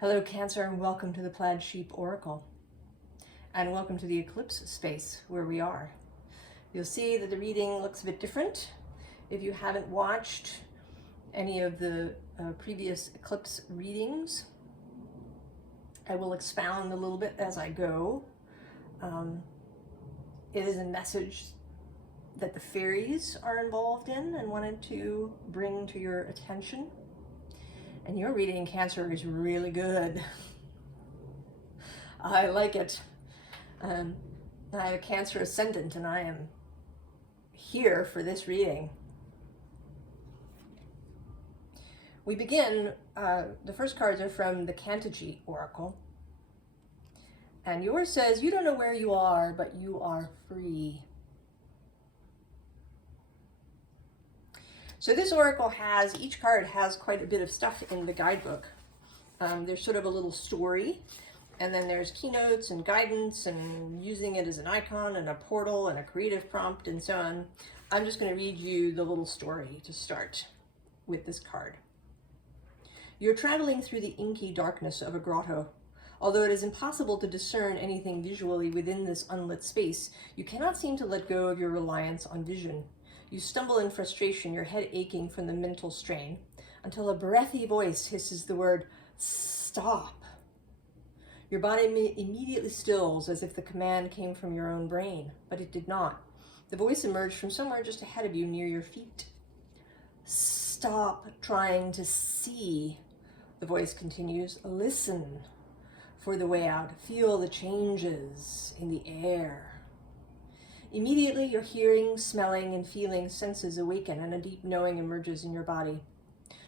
Hello Cancer, and welcome to the Plaid Oracle. And welcome to the Eclipse space where we are. You'll see that the reading looks a bit different. If you haven't watched any of the previous Eclipse readings, I will expound a little bit as I go. It is a message that the fairies are involved in and wanted to bring to your attention. And your reading, Cancer, is really good. I like it. I have a Cancer ascendant and I am here for this reading. We begin, the first cards are from the Cantigee Oracle. And yours says, you don't know where you are, but you are free. So this oracle has, each card has quite a bit of stuff in the guidebook. There's sort of a little story, and then there's keynotes and guidance and using it as an icon and a portal and a creative prompt and so on. I'm just going to read you the little story to start with this card. You're traveling through the inky darkness of a grotto. Although it is impossible to discern anything visually within this unlit space, you cannot seem to let go of your reliance on vision. You stumble in frustration, your head aching from the mental strain, until a breathy voice hisses the word, "Stop." Your body immediately stills as if the command came from your own brain, but it did not. The voice emerged from somewhere just ahead of you near your feet. "Stop trying to see," the voice continues. "Listen for the way out. Feel the changes in the air." Immediately, your hearing, smelling, and feeling senses awaken, and a deep knowing emerges in your body.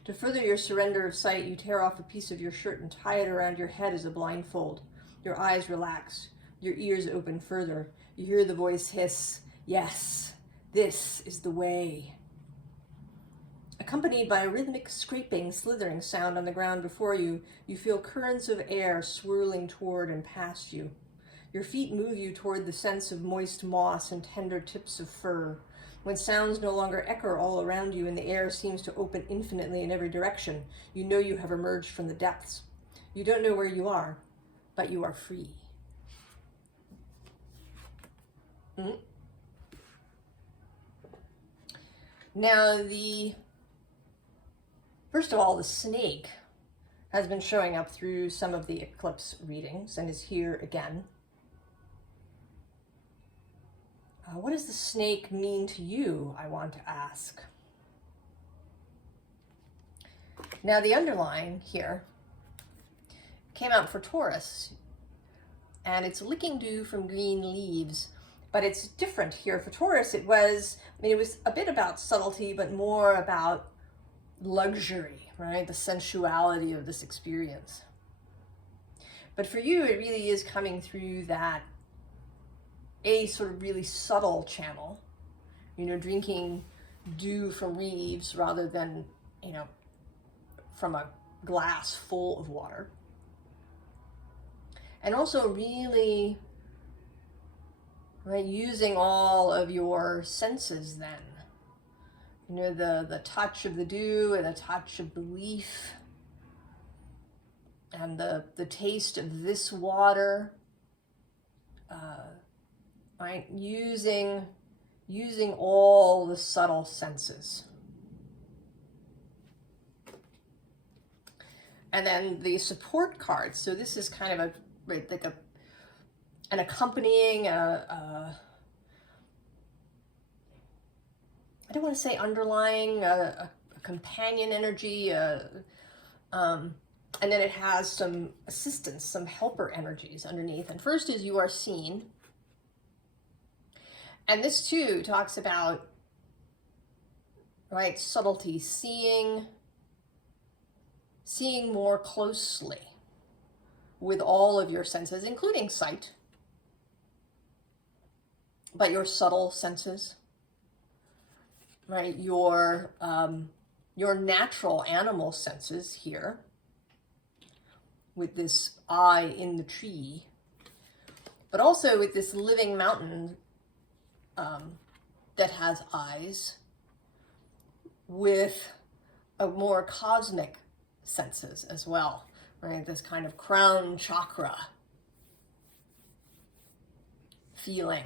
To further your surrender of sight, you tear off a piece of your shirt and tie it around your head as a blindfold. Your eyes relax. Your ears open further. You hear the voice hiss, "Yes, this is the way." Accompanied by a rhythmic scraping, slithering sound on the ground before you, you feel currents of air swirling toward and past you. Your feet move you toward the sense of moist moss and tender tips of fur. When sounds no longer echo all around you and the air seems to open infinitely in every direction, you know you have emerged from the depths. You don't know where you are, but you are free. Now, first of all, the snake has been showing up through some of the Eclipse readings and is here again. What does the snake mean to you, I want to ask? Now, the underline here came out for Taurus, and it's licking dew from green leaves, but it's different here for Taurus. It was a bit about subtlety, but more about luxury, right? The sensuality of this experience. But for you, it really is coming through that a sort of really subtle channel, drinking dew from leaves rather than, from a glass full of water. And also really, right, using all of your senses then. The touch of the dew and the touch of the leaf and the taste of this water, right? Using all the subtle senses. And then the support cards. So this is kind of an accompanying, I don't want to say underlying, a companion energy, and then it has some assistance, some helper energies underneath. And first is you are seen. And this too talks about, right, subtlety, seeing more closely with all of your senses, including sight, but your subtle senses, right? Your natural animal senses here, with this eye in the tree, but also with this living mountain that has eyes, with a more cosmic senses as well, right? This kind of crown chakra feeling,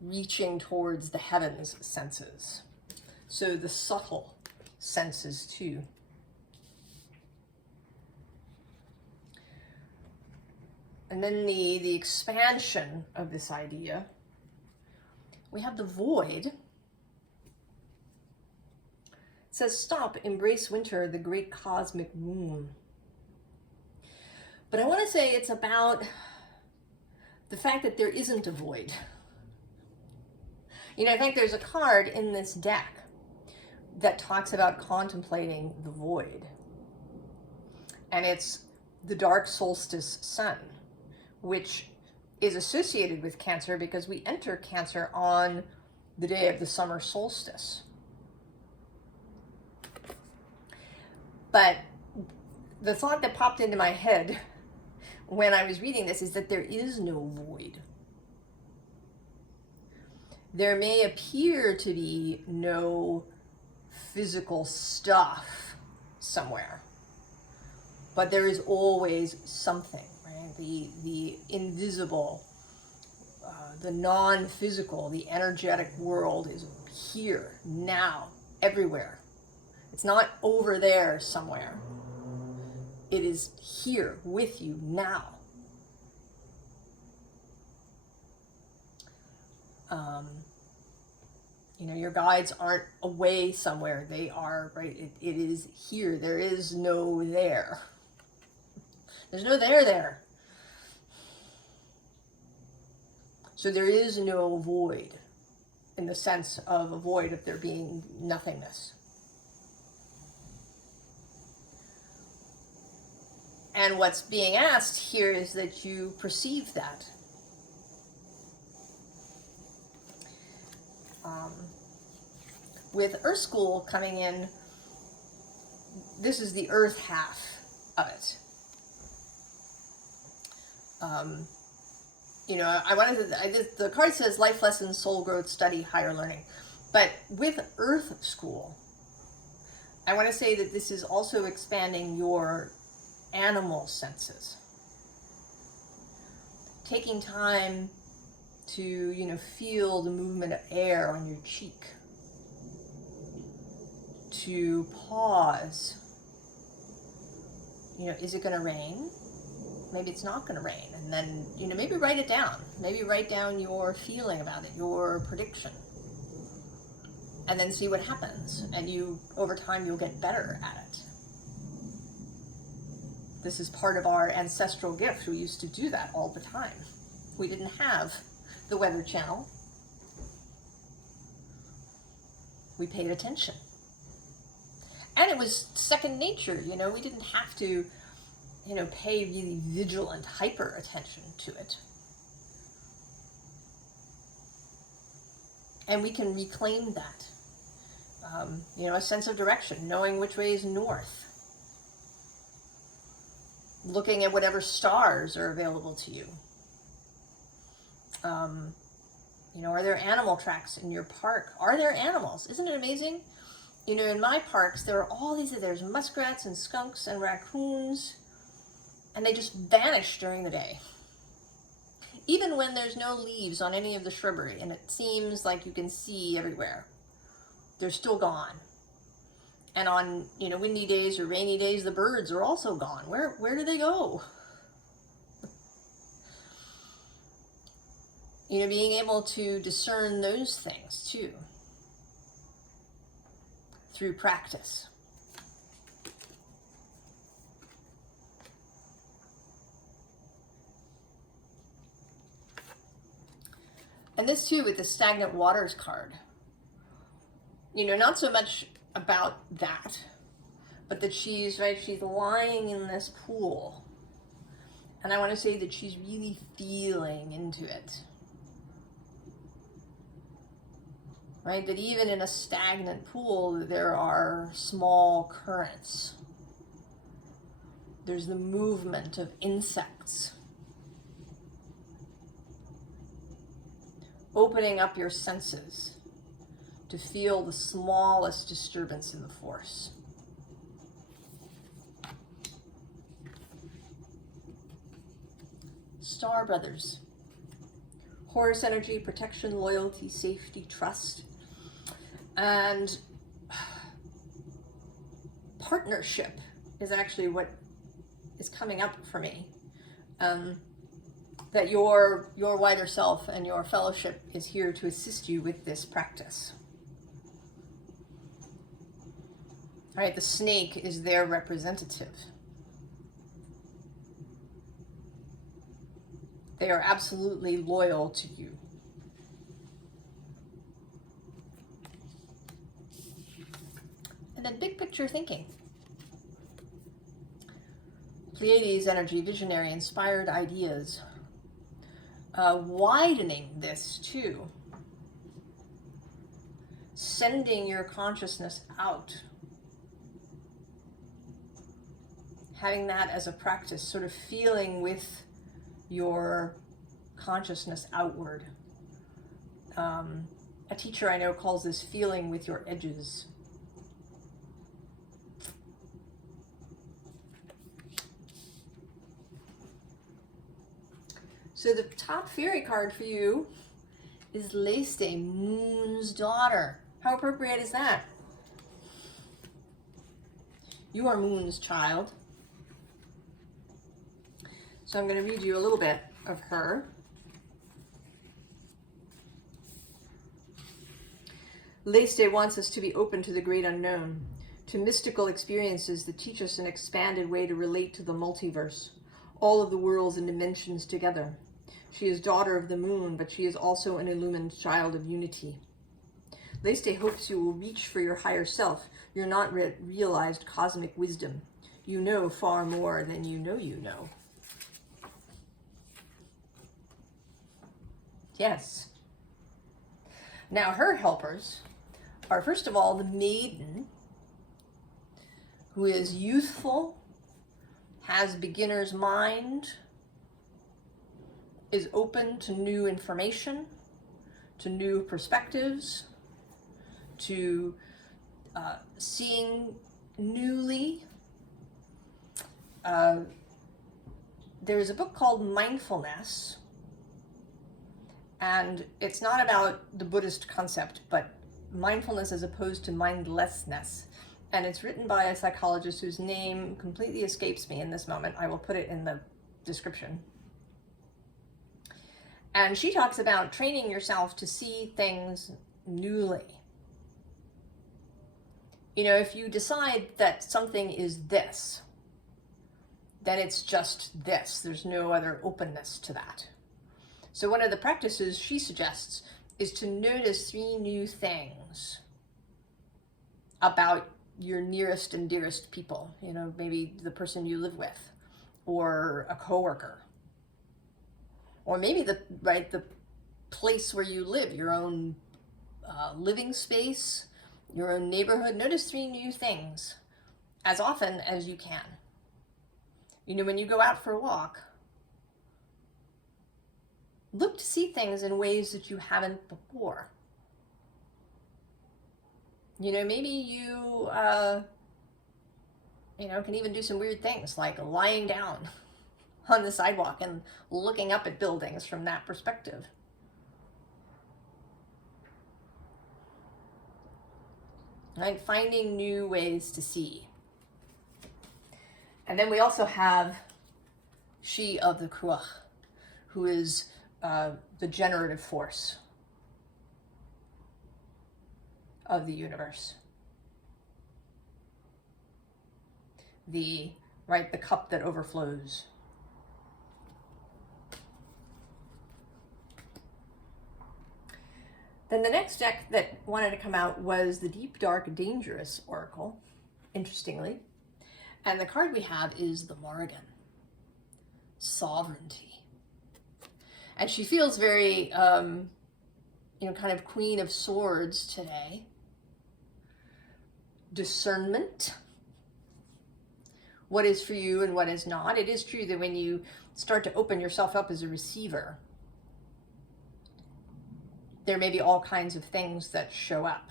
reaching towards the heavens senses. So the subtle senses too. And then the expansion of this idea, we have the void. It says, stop, embrace winter, the great cosmic womb. But I want to say it's about the fact that there isn't a void. You know, I think there's a card in this deck that talks about contemplating the void. And it's the dark solstice sun, which is associated with Cancer because we enter Cancer on the day of the summer solstice. But the thought that popped into my head when I was reading this is that there is no void. There may appear to be no physical stuff somewhere, but there is always something, right? The invisible, the non-physical, the energetic world is here, now, everywhere. It's not over there somewhere. It is here with you now. You know, your guides aren't away somewhere. They are, right? It is here. There is no there. There's no there. So there is no void in the sense of a void of there being nothingness. And what's being asked here is that you perceive that. With Earth School coming in, this is the Earth half of it. You know, the card says life lessons, soul growth, study, higher learning. But with Earth School, I want to say that this is also expanding your animal senses. Taking time to, you know, feel the movement of air on your cheek. To pause. You know, is it going to rain? Maybe it's not going to rain. And then, you know, maybe write it down. Maybe write down your feeling about it, your prediction. And then see what happens. And you, over time, you'll get better at it. This is part of our ancestral gift. We used to do that all the time. We didn't have the Weather Channel. We paid attention. And it was second nature, you know, we didn't have to, you know, pay really vigilant, hyper attention to it. And we can reclaim that. You know, a sense of direction, knowing which way is north. Looking at whatever stars are available to you. You know, are there animal tracks in your park? Are there animals? Isn't it amazing? You know, in my parks, there are all these, there's muskrats and skunks and raccoons, and they just vanish during the day. Even when there's no leaves on any of the shrubbery, and it seems like you can see everywhere, they're still gone. And on, you know, windy days or rainy days, the birds are also gone. Where do they go? You know, being able to discern those things too. Through practice. And this too with the stagnant waters card. You know, not so much about that, but that she's lying in this pool. And I want to say that she's really feeling into it. Right? That even in a stagnant pool, there are small currents. There's the movement of insects. Opening up your senses to feel the smallest disturbance in the force. Star Brothers. Horus energy, protection, loyalty, safety, trust. And partnership is actually what is coming up for me. That your wider self and your fellowship is here to assist you with this practice. All right, the snake is their representative. They are absolutely loyal to you. And then big picture thinking. Pleiades energy, visionary, inspired ideas. Widening this too. Sending your consciousness out. Having that as a practice, sort of feeling with your consciousness outward. A teacher I know calls this feeling with your edges. So the top fairy card for you is Leste, Moon's daughter. How appropriate is that? You are Moon's child. So I'm going to read you a little bit of her. Leste wants us to be open to the great unknown, to mystical experiences that teach us an expanded way to relate to the multiverse, all of the worlds and dimensions together. She is daughter of the moon, but she is also an illumined child of unity. Leste hopes you will reach for your higher self, your not realized cosmic wisdom. You know far more than you know you know. Yes. Now her helpers are, first of all, the maiden, who is youthful, has beginner's mind, is open to new information, to new perspectives, to seeing newly. There's a book called Mindfulness, and it's not about the Buddhist concept, but mindfulness as opposed to mindlessness. And it's written by a psychologist whose name completely escapes me in this moment. I will put it in the description. And she talks about training yourself to see things newly. You know, if you decide that something is this, then it's just this. There's no other openness to that. So one of the practices she suggests is to notice 3 new things about your nearest and dearest people. You know, maybe the person you live with, or a coworker, or maybe the place where you live, your own living space, your own neighborhood. Notice 3 new things as often as you can. You know, when you go out for a walk, look to see things in ways that you haven't before. You know, maybe you can even do some weird things like lying down on the sidewalk and looking up at buildings from that perspective. Right? Finding new ways to see. And then we also have She of the Kruach, who is the generative force of the universe. The cup that overflows. Then the next deck that wanted to come out was the Deep, Dark, Dangerous Oracle, interestingly. And the card we have is the Morrigan, Sovereignty. And she feels very, kind of Queen of Swords today. Discernment. What is for you and what is not. It is true that when you start to open yourself up as a receiver, there may be all kinds of things that show up.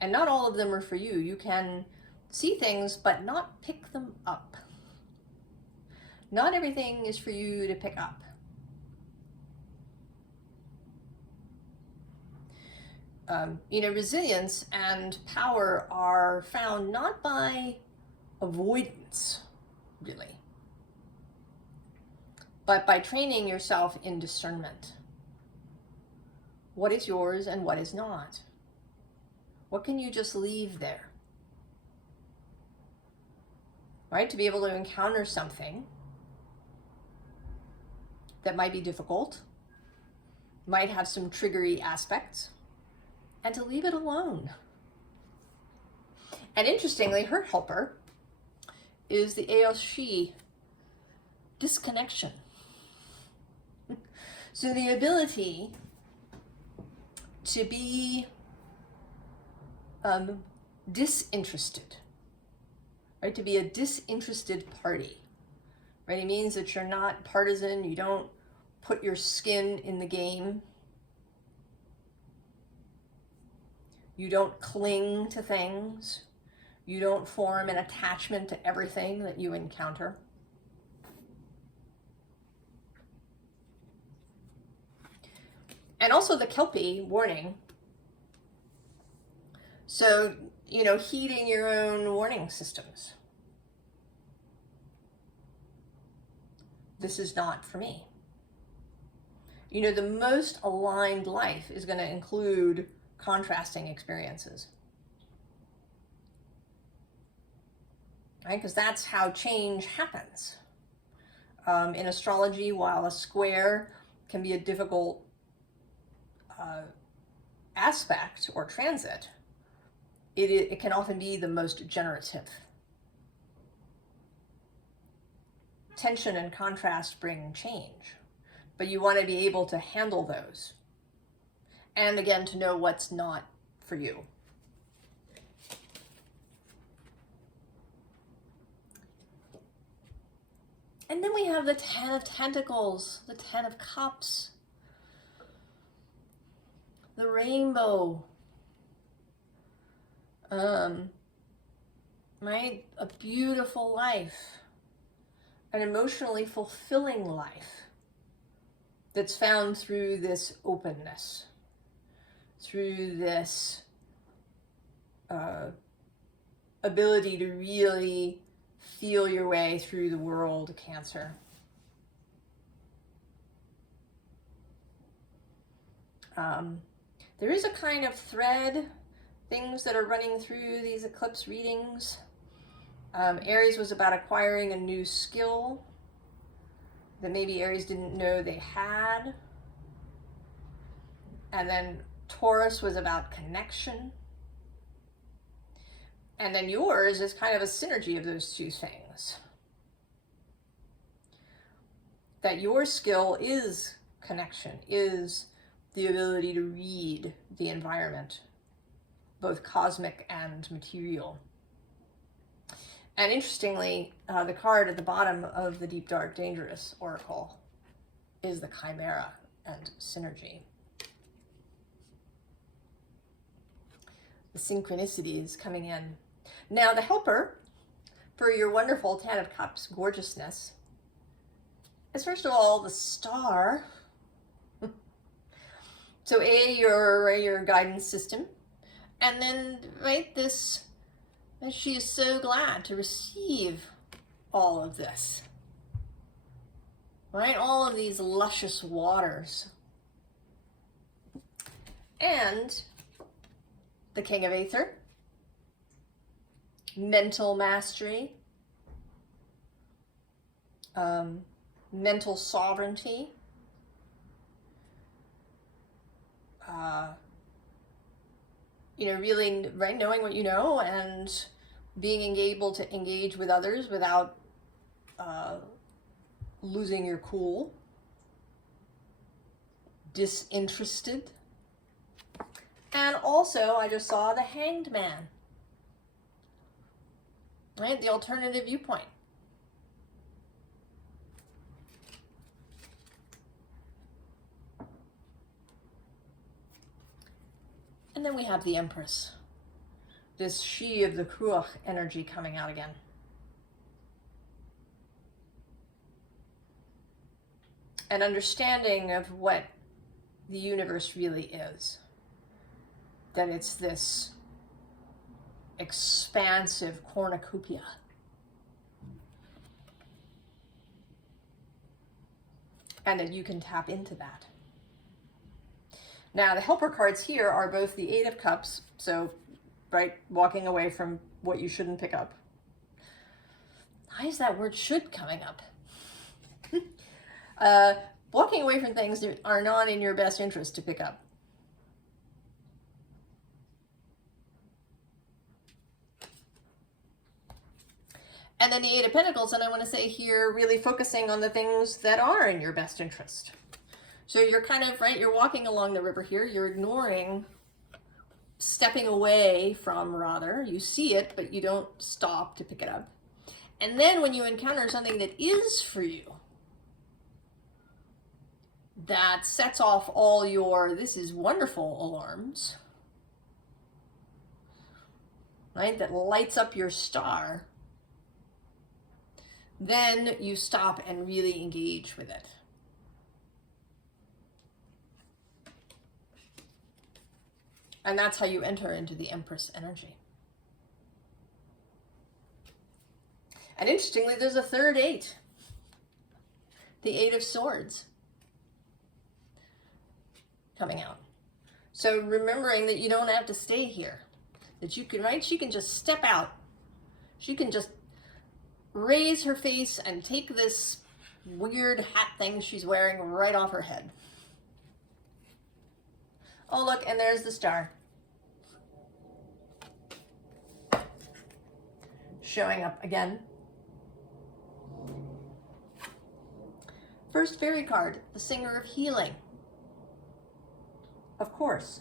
And not all of them are for you. You can see things, but not pick them up. Not everything is for you to pick up. Resilience and power are found not by avoidance, really, but by training yourself in discernment. What is yours and what is not? What can you just leave there? Right? To be able to encounter something that might be difficult, might have some triggery aspects, and to leave it alone. And interestingly, her helper is the Eos She, disconnection. So the ability to be disinterested, right? To be a disinterested party, right? It means that you're not partisan, you don't put your skin in the game. You don't cling to things. You don't form an attachment to everything that you encounter. And also the Kelpie warning. So, heeding your own warning systems. This is not for me. The most aligned life is going to include contrasting experiences, right? Because that's how change happens. In astrology, while a square can be a difficult aspect or transit, it can often be the most generative. Tension and contrast bring change, but you want to be able to handle those. And again, to know what's not for you. And then we have the 10 of Tentacles, the 10 of Cups, the rainbow. Right? A beautiful life, an emotionally fulfilling life that's found through this openness, through this ability to really feel your way through the world, Cancer. There is a kind of thread, things that are running through these eclipse readings. Aries was about acquiring a new skill that maybe Aries didn't know they had. And then Taurus was about connection. And then yours is kind of a synergy of those two things. That your skill is connection, is the ability to read the environment, both cosmic and material. And interestingly, the card at the bottom of the Deep, Dark, Dangerous Oracle is the Chimera and synergy. The synchronicities coming in. Now the helper for your wonderful 10 of Cups gorgeousness is first of all the star. So your guidance system, and then right this, and she is so glad to receive all of this, right? All of these luscious waters. And the King of Aether, mental mastery, mental sovereignty, really, right, knowing what you know and being able to engage with others without losing your cool, disinterested. And also, I just saw the Hanged Man, right? The alternative viewpoint. And then we have the Empress, this she of the Kruach energy coming out again. an understanding of what the universe really is. That it's this expansive cornucopia. And that you can tap into that. Now, the helper cards here are both the Eight of Cups, so, right, walking away from what you shouldn't pick up. Why is that word should coming up? Walking away from things that are not in your best interest to pick up. And then the Eight of Pentacles, and I want to say here, really focusing on the things that are in your best interest. So you're kind of, right, you're walking along the river here, you're ignoring, stepping away from, rather. You see it, but you don't stop to pick it up. And then when you encounter something that is for you, that sets off all your, this is wonderful alarms, right, that lights up your star, then you stop and really engage with it. And that's how you enter into the Empress energy. And interestingly, there's a third eight. The Eight of Swords coming out. So remembering that you don't have to stay here. That you can, right? She can just step out. She can just raise her face and take this weird hat thing she's wearing right off her head. Oh, look, and there's the star. Showing up again. First fairy card, the Singer of Healing. Of course.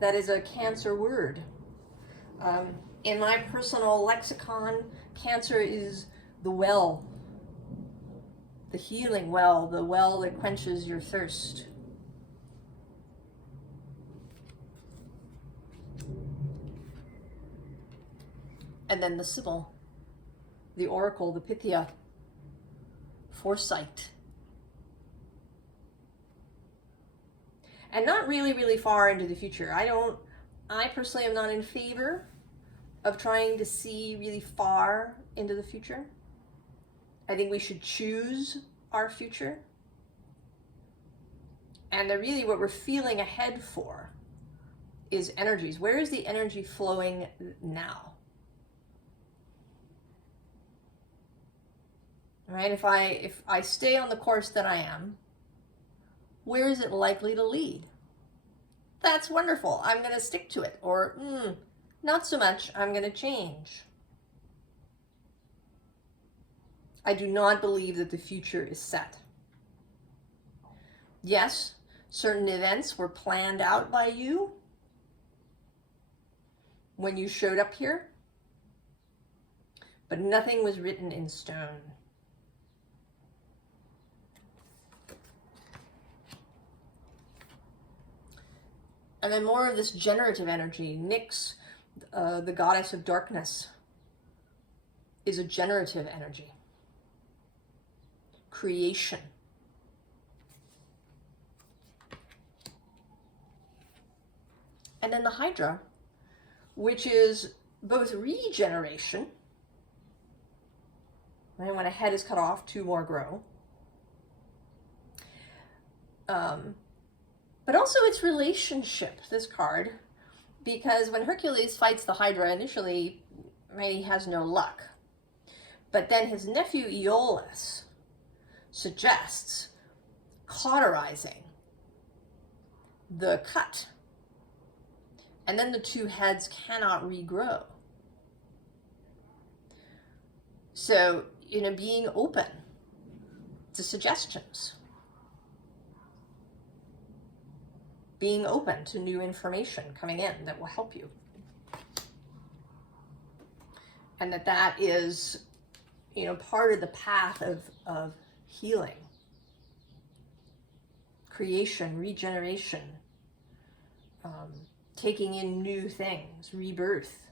That is a Cancer word. In my personal lexicon, Cancer is the well. The healing well, the well that quenches your thirst. And then the Sibyl, the Oracle, the Pythia, foresight. And not really, really far into the future. I personally am not in favor of trying to see really far into the future. I think we should choose our future. And really what we're feeling ahead for is energies. Where is the energy flowing now? Right? If I stay on the course that I am, where is it likely to lead? That's wonderful. I'm going to stick to it. Or, not so much. I'm going to change. I do not believe that the future is set. Yes, certain events were planned out by you when you showed up here, but nothing was written in stone. And then more of this generative energy. Nyx, the goddess of darkness, is a generative energy. Creation. And then the Hydra, which is both regeneration, right? When a head is cut off, two more grow. But also its relationship, this card, because when Hercules fights the Hydra initially, right, he has no luck. But then his nephew Aeolus suggests cauterizing the cut. And then the two heads cannot regrow. So, being open to suggestions. Being open to new information coming in that will help you. And that is, part of the path of healing, creation, regeneration, taking in new things, rebirth.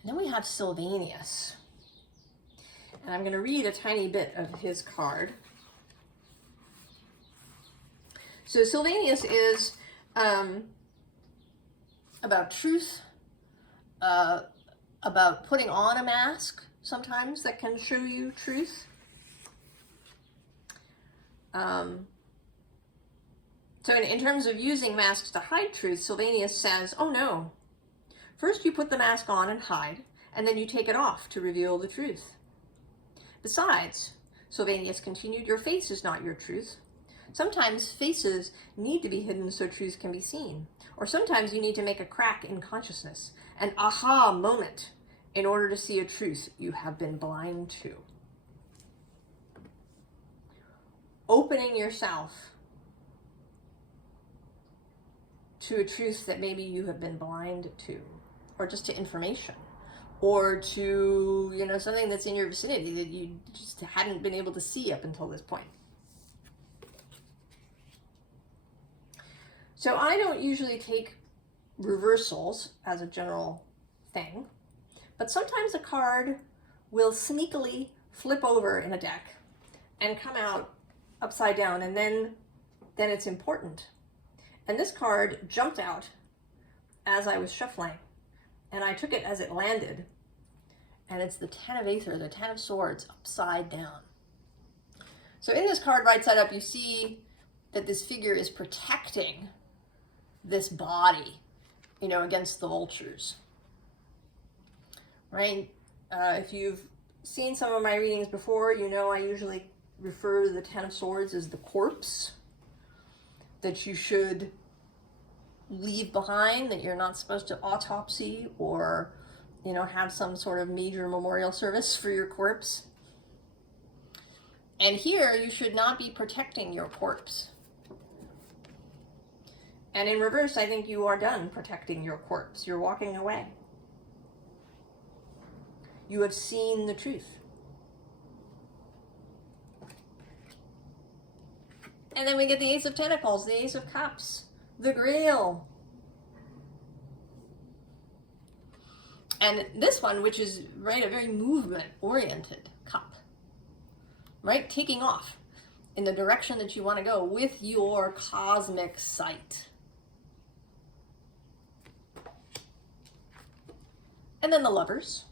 And then we have Sylvanus. And I'm going to read a tiny bit of his card. So Sylvanus is about truth, about putting on a mask sometimes that can show you truth. So in terms of using masks to hide truth, Sylvanus says, oh no, first you put the mask on and hide, and then you take it off to reveal the truth. Besides, Sylvanus continued, your face is not your truth. Sometimes faces need to be hidden so truth can be seen. Or sometimes you need to make a crack in consciousness, an aha moment, in order to see a truth you have been blind to. Opening yourself to a truth that maybe you have been blind to, or just to information, or to, you know, something that's in your vicinity that you just hadn't been able to see up until this point. So I don't usually take reversals as a general thing, but sometimes a card will sneakily flip over in a deck and come out upside down, and then it's important. And this card jumped out as I was shuffling, and I took it as it landed, and it's the Ten of Aether, the Ten of Swords, upside down. So in this card right side up, you see that this figure is protecting this body, you know, against the vultures, right? If you've seen some of my readings before, you know I usually refer to the Ten of Swords as the corpse that you should leave behind, that you're not supposed to autopsy or, you know, have some sort of major memorial service for your corpse. And here you should not be protecting your corpse. And in reverse, I think you are done protecting your corpse. You're walking away. You have seen the truth. And then we get the Ace of Pentacles, the Ace of Cups, the Grail. And this one, which is, right, a very movement-oriented cup, right? Taking off in the direction that you want to go with your cosmic sight. And then the Lovers.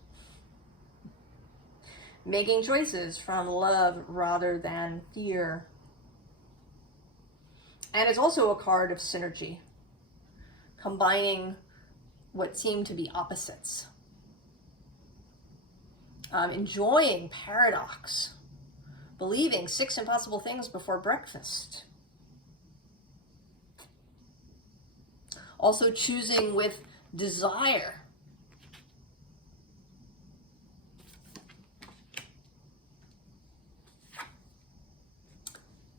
Making choices from love rather than fear. And it's also a card of synergy, combining what seem to be opposites. Enjoying paradox, believing 6 impossible things before breakfast. Also choosing with desire.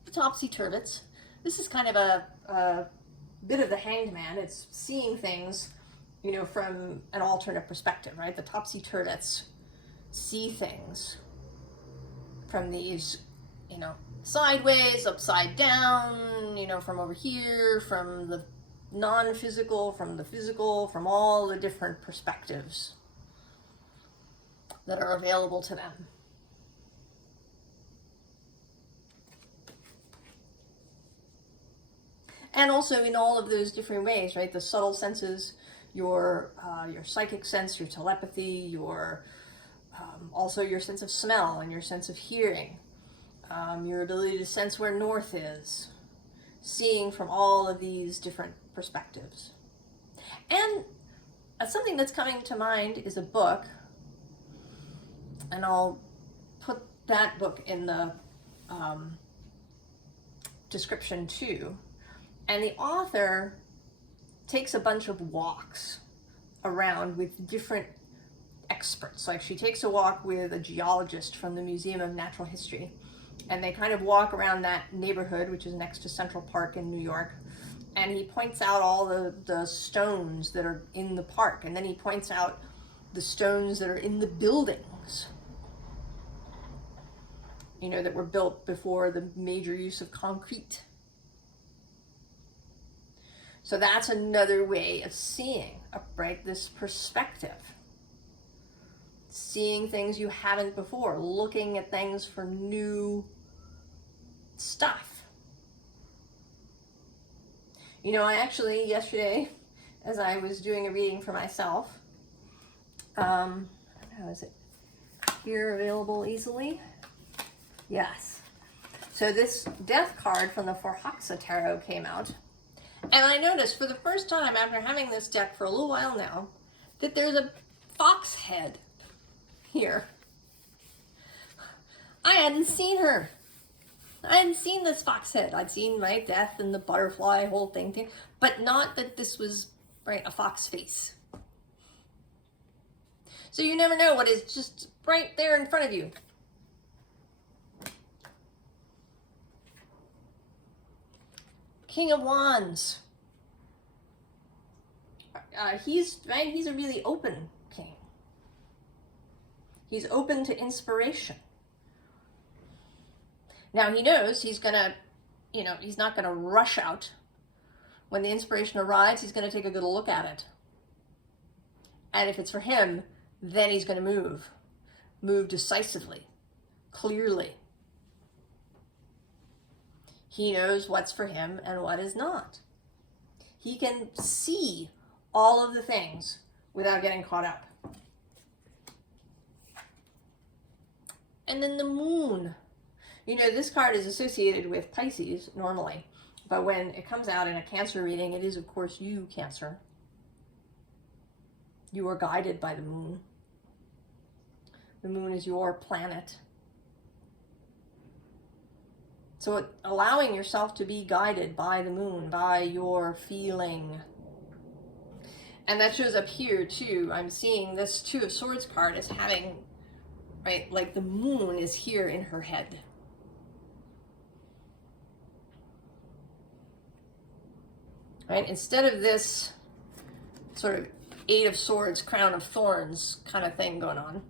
The Topsy-Turvets. This is kind of a bit of the Hanged Man. It's seeing things, you know, from an alternate perspective, right? The Topsy-Turvets see things from these, you know, sideways, upside down, you know, from over here, from the non-physical, from the physical, from all the different perspectives that are available to them. And also in all of those different ways, right? The subtle senses, your psychic sense, your telepathy, your also your sense of smell and your sense of hearing, your ability to sense where north is, seeing from all of these different perspectives. And something that's coming to mind is a book, and I'll put that book in the description too. And the author takes a bunch of walks around with different experts. Like she takes a walk with a geologist from the Museum of Natural History, and they kind of walk around that neighborhood, which is next to Central Park in New York. And he points out all the stones that are in the park, and then he points out the stones that are in the buildings, you know, that were built before the major use of concrete. So that's another way of seeing, right, this perspective. seeing things you haven't before, looking at things for new stuff. You know, I actually, yesterday, as I was doing a reading for myself, I don't know, is it here available easily? Yes. So this Death card from the Horowitz Tarot came out, and I noticed for the first time after having this deck for a little while now, that there's a fox head here. I hadn't seen her. I hadn't seen this fox head. I'd seen, right, death and the butterfly whole thing, but not that this was, right, a fox face. So you never know what is just right there in front of you. King of Wands. He's a really open king. He's open to inspiration. Now he knows he's gonna, you know, he's not gonna rush out. When the inspiration arrives, he's gonna take a good look at it. And if it's for him, then he's gonna move decisively, clearly. He knows what's for him and what is not. He can see all of the things without getting caught up. And then the moon. You know, this card is associated with Pisces normally, but when it comes out in a Cancer reading, it is, of course, you, Cancer. You are guided by the moon. The moon is your planet. So allowing yourself to be guided by the moon, by your feeling. And that shows up here, too. I'm seeing this Two of Swords card as having, right, like the moon is here in her head. Right? Instead of this sort of Eight of Swords, Crown of Thorns kind of thing going on,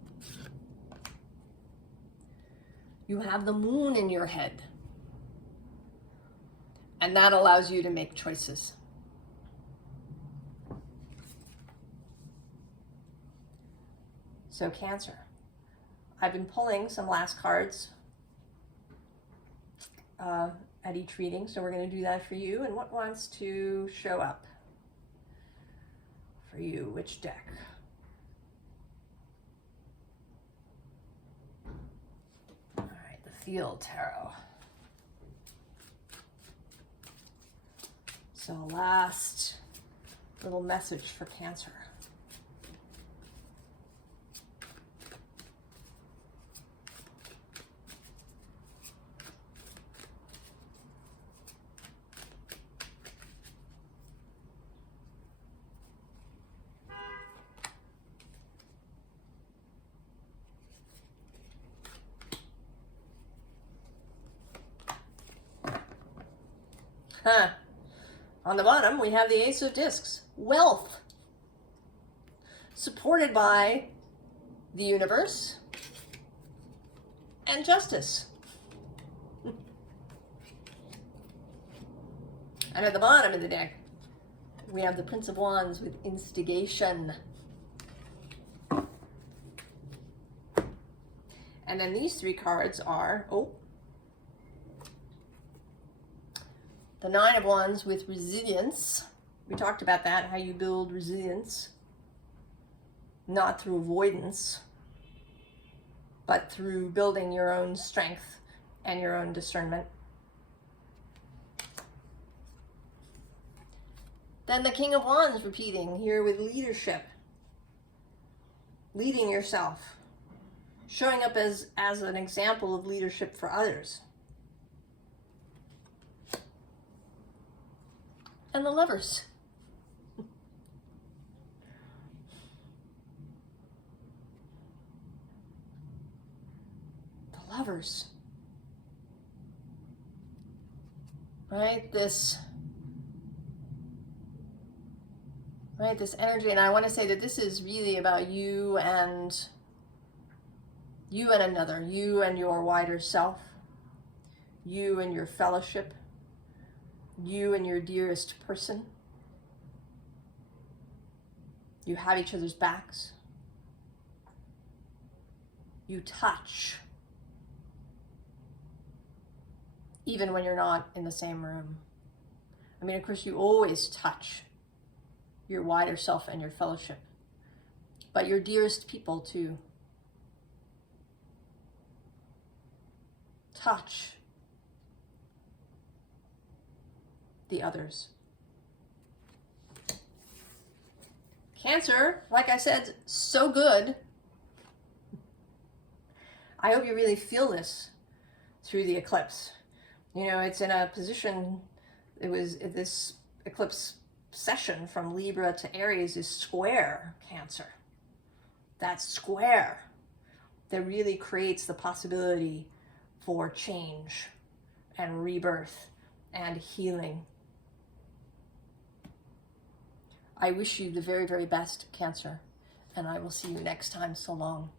you have the moon in your head. And that allows you to make choices. So Cancer, I've been pulling some last cards at each reading, so we're going to do that for you. And what wants to show up for you? Which deck? All right, the Field Tarot. So last little message for Cancer. On the bottom, we have the Ace of Discs, wealth, supported by the universe and justice. And at the bottom of the deck, we have the Prince of Wands with instigation. And then these three cards are, the Nine of Wands with resilience. We talked about that, how you build resilience, not through avoidance, but through building your own strength and your own discernment. Then the King of Wands repeating here with leadership, leading yourself, showing up as an example of leadership for others. And the Lovers. The Lovers. Right? This energy, and I want to say that this is really about you and another, you and your wider self, you and your fellowship, you and your dearest person. You have each other's backs. You touch. Even when you're not in the same room. I mean, of course, you always touch your wider self and your fellowship, but your dearest people too. Touch the others. Cancer, like I said, so good. I hope you really feel this through the eclipse. You know, it's in a position, it was this eclipse session from Libra to Aries is square Cancer. That square that really creates the possibility for change and rebirth and healing. I wish you the very, very best, Cancer, and I will see you next time. So long.